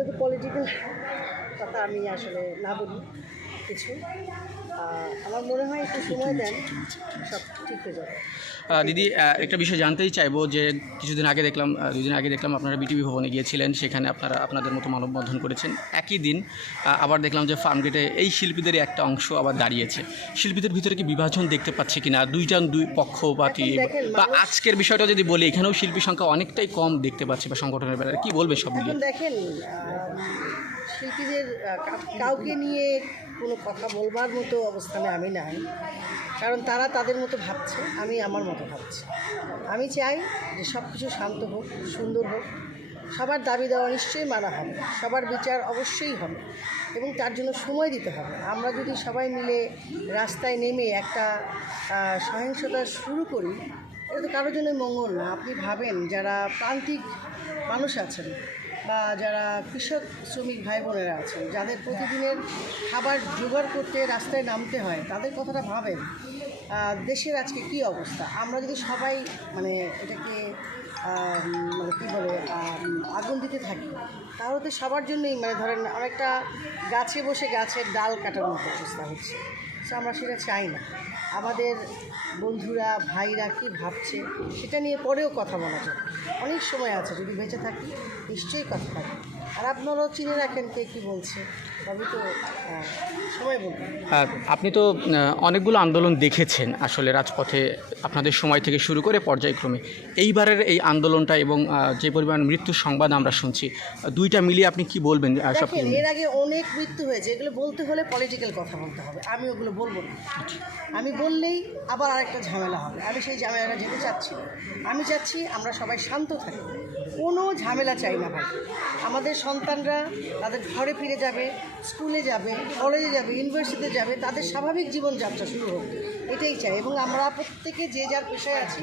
যেহেতু পলিটিক্যাল কথা আমি আসলে না বলি। কিছু। আমার মনে হয় একটু সময় দেন সব ঠিক হয়ে যাবে। দিদি একটা বিষয় জানতেই চাইব যে কিছুদিন আগে দেখলাম দুদিন আগে দেখলাম আপনারা বিটিভি ভবনে গিয়েছিলেন সেখানে আপনারা আপনাদের মতো মানববন্ধন করেছেন। একই দিন আবার দেখলাম যে ফার্মগেটে এই শিল্পীদেরই একটা অংশ আবার দাঁড়িয়েছে। শিল্পীদের ভিতরে কি বিভাজন দেখতে পাচ্ছে কিনা? দুইটা দুই দেখেন, বা আজকের বিষয়টা যদি বলি এখানেও শিল্পী সংখ্যা অনেকটাই কম দেখতে পাচ্ছি বা সংগঠনের বেলায়। কি বলবে সব মিলিয়ে? দেখেন শিল্পীদের কাউকে নিয়ে কোনো কথা বলবার মতো অবস্থানে আমি নাই। কারণ তারা তাদের মতো ভাবছে, আমি আমার মতো ভাবছি। আমি চাই যে সব কিছু শান্ত হোক, সুন্দর হোক। সবার দাবি দেওয়া নিশ্চয়ই মানা হবে, সবার বিচার অবশ্যই হবে এবং তার জন্য সময় দিতে হবে। আমরা যদি সবাই মিলে রাস্তায় নেমে একটা সহিংসতা শুরু করি, এটা তো কারোর জন্য মঙ্গল না। আপনি ভাবেন যারা প্রান্তিক মানুষ আছেন বা যারা কৃষক, শ্রমিক ভাই বোনেরা আছেন, যাদের প্রতিদিনের খাবার জোগাড় করতে রাস্তায় নামতে হয়, তাদের কথাটা ভাবেন দেশের আজকে কি অবস্থা? আমরা যদি সবাই মানে এটাকে মানে কী বলে আগুন দিতে থাকি, তাহলে তো সবার জন্যই মানে ধরেন অনেকটা গাছে বসে গাছের ডাল কাটার মতো অবস্থা হচ্ছে। আমরা সেটা চাই না। আমাদের বন্ধুরা, ভাইরা কি ভাবছে সেটা নিয়ে পরেও কথা বলা যায় অনেক সময় আছে, যদি বেঁচে থাকি, নিশ্চয়ই কথা থাকবে আর আপনারাও চিনে রাখেন কে কী বলছে। তবে তো আহ, সময় আপনি তো অনেকগুলো আন্দোলন দেখেছেন আসলে রাজপথে আপনাদের সময় থেকে শুরু করে পর্যায়ক্রমে। এইবারের এই আন্দোলনটা এবং যে পরিমাণ মৃত্যুর সংবাদ আমরা শুনছি দুইটা মিলিয়ে আপনি কি বলবেন সব এর আগে অনেক মৃত্যু হয়েছে এগুলো বলতে হলে পলিটিক্যাল কথা বলতে হবে। আমি ওগুলো বলব না। আমি বললেই আবার আরেকটা ঝামেলা হবে। আমি সেই ঝামেলাটা যেতে চাচ্ছি আমি চাচ্ছি আমরা সবাই শান্ত থাকি। কোনো ঝামেলা চাই না ভাই। আমাদের সন্তানরা তাদের ঘরে ফিরে যাবে স্কুলে যাবে কলেজে যাবে ইউনিভার্সিটিতে যাবে তাদের স্বাভাবিক জীবনযাত্রা শুরু হোক। এটাই চাই এবং আমরা প্রত্যেকে যে যার পেশায় আছি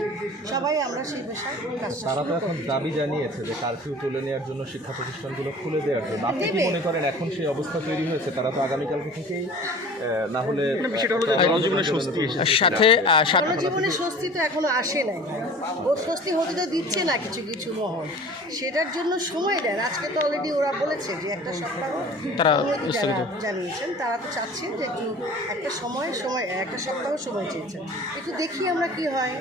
সবাই আমরা সেই পেশায় তারা তো এখন। দাবি জানিয়েছে যে কারফিউ তুলে নেওয়ার জন্য শিক্ষা প্রতিষ্ঠানগুলো খুলে দেওয়ার জন্য। আপনি কি মনে করেন এখন সেই অবস্থা তৈরি হয়েছে? তারা তো আগামীকালকে থেকেই না হলে আর সাথে আহ, সাথে জনজীবনে স্বস্তি তো এখনও আসে নাই। ও স্বস্তি হতে তো দিচ্ছে না কিছু কিছু মহল। সেটার জন্য সময় দেন আজকে তো অলরেডি ওরা বলেছে যে একটা সপ্তাহ তারা জানিয়েছেন তারা তো চাচ্ছেন যে একটু একটা সময় সময় একটা সপ্তাহ সময় চেয়েছেন। একটু দেখি আমরা কি হয়।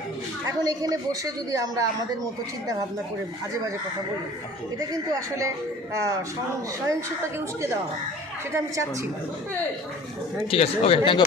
এখন এখানে বসে যদি আমরা আমাদের মতো চিন্তা ভাবনা করে বাজে বাজে কথা বলি এটা কিন্তু আসলে সহিংসতাকে উস্কে দেওয়া হয় সেটা আমি চাচ্ছি না। ঠিক আছে ওকে থ্যাংক ইউ